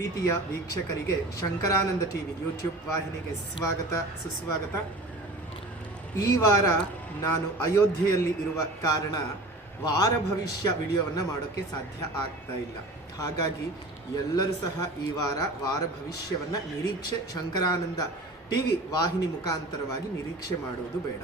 ಪ್ರೀತಿಯ ವೀಕ್ಷಕರಿಗೆ Shankaranand TV YouTube ವಾಹಿನಿಗೆ ಸ್ವಾಗತ, ಸುಸ್ವಾಗತ. ಈ ವಾರ ನಾನು ಅಯೋಧ್ಯೆಯಲ್ಲಿ ಇರುವ ಕಾರಣ ವಾರ ಭವಿಷ್ಯ ವಿಡಿಯೋವನ್ನು ಮಾಡೋಕ್ಕೆ ಸಾಧ್ಯ ಆಗ್ತಾ ಇಲ್ಲ. ಹಾಗಾಗಿ ಎಲ್ಲರೂ ಸಹ ಈ ವಾರ ವಾರ ಭವಿಷ್ಯವನ್ನು ನಿರೀಕ್ಷೆ, ಶಂಕರಾನಂದ ಟಿವಿ ವಾಹಿನಿ ಮುಖಾಂತರವಾಗಿ ನಿರೀಕ್ಷೆ ಮಾಡುವುದು ಬೇಡ.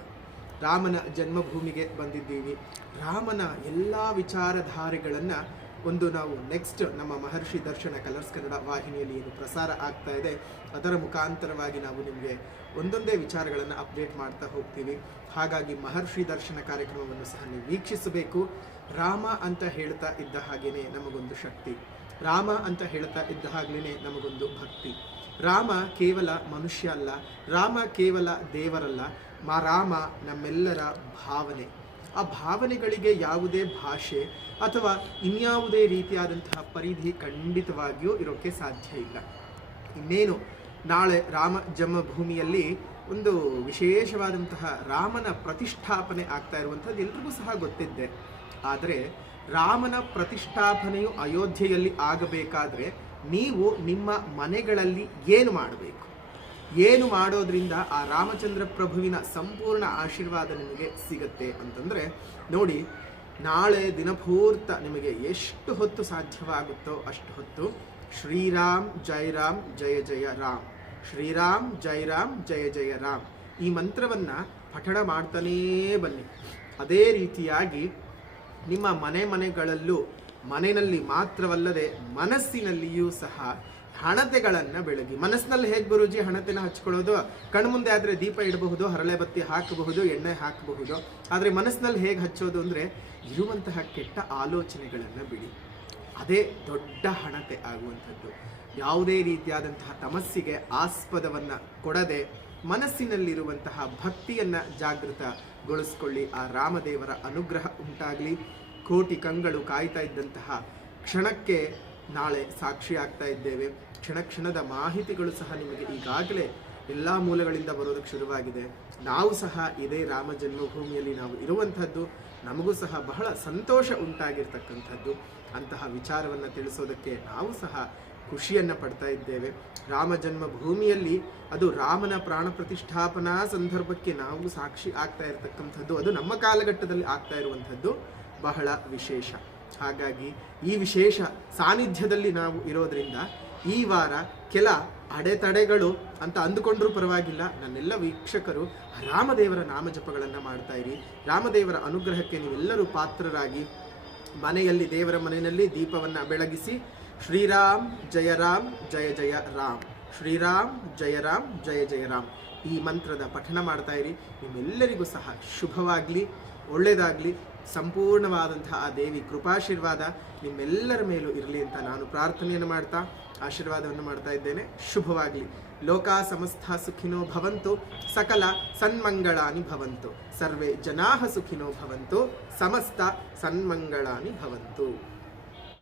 ರಾಮನ ಜನ್ಮಭೂಮಿಗೆ ಬಂದಿದ್ದೀವಿ. ರಾಮನ ಎಲ್ಲ ವಿಚಾರಧಾರೆಗಳನ್ನು ಒಂದು ನಾವು ನೆಕ್ಸ್ಟ್ ನಮ್ಮ ಮಹರ್ಷಿ ದರ್ಶನ ಕಲರ್ಸ್ ಕನ್ನಡ ವಾಹಿನಿಯಲ್ಲಿ ಏನು ಪ್ರಸಾರ ಆಗ್ತಾ ಇದೆ, ಅದರ ಮುಖಾಂತರವಾಗಿ ನಾವು ನಿಮಗೆ ಒಂದೊಂದೇ ವಿಚಾರಗಳನ್ನು ಅಪ್ಡೇಟ್ ಮಾಡ್ತಾ ಹೋಗ್ತೀವಿ ಹಾಗಾಗಿ ಮಹರ್ಷಿ ದರ್ಶನ ಕಾರ್ಯಕ್ರಮವನ್ನು ಸಹ ನೀವು ವೀಕ್ಷಿಸಬೇಕು. ರಾಮ ಅಂತ ಹೇಳ್ತಾ ಇದ್ದ ಹಾಗೇನೆ ನಮಗೊಂದು ಶಕ್ತಿ. ರಾಮ ಅಂತ ಹೇಳ್ತಾ ಇದ್ದ ಹಾಗೇನೆ ನಮಗೊಂದು ಭಕ್ತಿ. ರಾಮ ಕೇವಲ ಮನುಷ್ಯ ಅಲ್ಲ, ರಾಮ ಕೇವಲ ದೇವರಲ್ಲ, ಮಾ ರಾಮ ನಮ್ಮೆಲ್ಲರ ಭಾವನೆ. ಆ ಭಾವನೆಗಳಿಗೆ ಯಾವುದೇ ಭಾಷೆ ಅಥವಾ ಇನ್ಯಾವುದೇ ರೀತಿಯಾದಂತಹ ಪರಿಧಿ ಖಂಡಿತವಾಗಿಯೂ ಇರೋಕ್ಕೆ ಸಾಧ್ಯ ಇಲ್ಲ. ಇನ್ನೇನು, ನಾಳೆ ರಾಮ ಜನ್ಮಭೂಮಿಯಲ್ಲಿ ಒಂದು ವಿಶೇಷವಾದಂತಹ ರಾಮನ ಪ್ರತಿಷ್ಠಾಪನೆ ಆಗ್ತಾ ಇರುವಂಥದ್ದು ಎಲ್ರಿಗೂ ಸಹ ಗೊತ್ತಿದ್ದೆ. ಆದರೆ ರಾಮನ ಪ್ರತಿಷ್ಠಾಪನೆಯು ಅಯೋಧ್ಯೆಯಲ್ಲಿ ಆಗಬೇಕಾದರೆ ನೀವು ನಿಮ್ಮ ಮನೆಗಳಲ್ಲಿ ಏನು ಮಾಡಬೇಕು? ಏನು ಮಾಡೋದ್ರಿಂದ ಆ ರಾಮಚಂದ್ರ ಪ್ರಭುವಿನ ಸಂಪೂರ್ಣ ಆಶೀರ್ವಾದ ನಿಮಗೆ ಸಿಗತ್ತೆ ಅಂತಂದರೆ, ನೋಡಿ, ನಾಳೆ ದಿನಪೂರ್ತ ನಿಮಗೆ ಎಷ್ಟು ಹೊತ್ತು ಸಾಧ್ಯವಾಗುತ್ತೋ ಅಷ್ಟು ಹೊತ್ತು ಶ್ರೀರಾಮ್, ಜೈ ರಾಮ್, ಜಯ ಜಯ ರಾಮ್. ಶ್ರೀರಾಮ್, ಜೈ ರಾಮ್, ಜಯ ಜಯ ರಾಮ್. ಈ ಮಂತ್ರವನ್ನು ಪಠಣ ಮಾಡ್ತಾನೇ ಬನ್ನಿ. ಅದೇ ರೀತಿಯಾಗಿ ನಿಮ್ಮ ಮನೆ ಮನೆಗಳಲ್ಲೂ ಮನೆಯಲ್ಲಿ ಮಾತ್ರವಲ್ಲದೆ ಮನಸ್ಸಿನಲ್ಲಿಯೂ ಸಹ ಹಣತೆಗಳನ್ನು ಬೆಳಗಿ. ಮನಸ್ಸಿನಲ್ಲಿ ಹೇಗೆ ಗುರುಜಿ ಹಣತೆನ ಹಚ್ಕೊಳ್ಳೋದು? ಕಣ್ಮುಂದೆ ಆದರೆ ದೀಪ ಇಡಬಹುದು, ಹರಳೆ ಬತ್ತಿ ಹಾಕಬಹುದು, ಎಣ್ಣೆ ಹಾಕಬಹುದು. ಆದರೆ ಮನಸ್ಸಿನಲ್ಲಿ ಹೇಗೆ ಹಚ್ಚೋದು ಅಂದರೆ ಇರುವಂತಹ ಕೆಟ್ಟ ಆಲೋಚನೆಗಳನ್ನು ಬಿಡಿ. ಅದೇ ದೊಡ್ಡ ಹಣತೆ ಆಗುವಂಥದ್ದು. ಯಾವುದೇ ರೀತಿಯಾದಂತಹ ತಮಸ್ಸಿಗೆ ಆಸ್ಪದವನ್ನು ಕೊಡದೆ ಮನಸ್ಸಿನಲ್ಲಿರುವಂತಹ ಭಕ್ತಿಯನ್ನು ಜಾಗೃತಗೊಳಿಸ್ಕೊಳ್ಳಿ. ಆ ರಾಮದೇವರ ಅನುಗ್ರಹ ಉಂಟಾಗಲಿ. ಕೋಟಿ ಕಂಗಳು ಕಾಯ್ತಾ ಇದ್ದಂತಹ ಕ್ಷಣಕ್ಕೆ ನಾಳೆ ಸಾಕ್ಷಿ ಆಗ್ತಾ ಇದ್ದೇವೆ. ಕ್ಷಣ ಕ್ಷಣದ ಮಾಹಿತಿಗಳು ಸಹ ನಿಮಗೆ ಈಗಾಗಲೇ ಎಲ್ಲ ಮೂಲಗಳಿಂದ ಬರೋದಕ್ಕೆ ಶುರುವಾಗಿದೆ. ನಾವು ಸಹ ಇದೇ ರಾಮ ಜನ್ಮಭೂಮಿಯಲ್ಲಿ ನಾವು ಇರುವಂಥದ್ದು, ನಮಗೂ ಸಹ ಬಹಳ ಸಂತೋಷ ಉಂಟಾಗಿರ್ತಕ್ಕಂಥದ್ದು. ಅಂತಹ ವಿಚಾರವನ್ನು ತಿಳಿಸೋದಕ್ಕೆ ನಾವು ಸಹ ಖುಷಿಯನ್ನು ಪಡ್ತಾ ಇದ್ದೇವೆ. ರಾಮ ಜನ್ಮಭೂಮಿಯಲ್ಲಿ ಅದು ರಾಮನ ಪ್ರಾಣ ಪ್ರತಿಷ್ಠಾಪನಾ ಸಂದರ್ಭಕ್ಕೆ ನಾವು ಸಾಕ್ಷಿ ಆಗ್ತಾ ಇರತಕ್ಕಂಥದ್ದು, ಅದು ನಮ್ಮ ಕಾಲಘಟ್ಟದಲ್ಲಿ ಆಗ್ತಾ ಇರುವಂಥದ್ದು ಬಹಳ ವಿಶೇಷ. ಹಾಗಾಗಿ ಈ ವಿಶೇಷ ಸಾನ್ನಿಧ್ಯದಲ್ಲಿ ನಾವು ಇರೋದ್ರಿಂದ ಈ ವಾರ ಕೆಲ ಅಡೆತಡೆಗಳು ಅಂತ ಅಂದುಕೊಂಡ್ರೂ ಪರವಾಗಿಲ್ಲ. ನನ್ನೆಲ್ಲ ವೀಕ್ಷಕರು ರಾಮದೇವರ ನಾಮಜಪಗಳನ್ನು ಮಾಡ್ತಾ ಇರಿ. ರಾಮದೇವರ ಅನುಗ್ರಹಕ್ಕೆ ನೀವೆಲ್ಲರೂ ಪಾತ್ರರಾಗಿ ಮನೆಯಲ್ಲಿ ದೇವರ ಮನೆಯಲ್ಲಿ ದೀಪವನ್ನು ಬೆಳಗಿಸಿ ಶ್ರೀರಾಮ್ ಜಯ ರಾಮ್ ಜಯ ಜಯ ರಾಮ್. ಶ್ರೀರಾಮ್ ಜಯ ರಾಮ್ ಜಯ ಜಯ ರಾಮ್. ಈ ಮಂತ್ರದ ಪಠಣ ಮಾಡ್ತಾ ಇರಿ. ನಿಮ್ಮೆಲ್ಲರಿಗೂ ಸಹ ಶುಭವಾಗಲಿ ಒಳ್ಳೆಯದಾಗಲಿ ಸಂಪೂರ್ಣವಾದಂತಹ ಆ ದೇವಿ ಕೃಪಾಶೀರ್ವಾದ ನಿಮ್ಮೆಲ್ಲರ ಮೇಲೂ ಇರಲಿ ಅಂತ ನಾನು ಪ್ರಾರ್ಥನೆಯನ್ನು ಮಾಡ್ತಾ, ಆಶೀರ್ವಾದವನ್ನು ಮಾಡ್ತಾ ಇದ್ದೇನೆ. ಶುಭವಾಗಲಿ. ಲೋಕ ಸಮಸ್ತ ಸುಖಿನೋ ಭವಂತು, ಸಕಲ ಸನ್ಮಂಗಳಾನಿ ಭವಂತು. ಸರ್ವೇ ಜನಾಹ ಸುಖಿನೋ ಭವಂತು, ಸಮಸ್ತ ಸನ್ಮಂಗಳಾನಿ ಭವಂತು.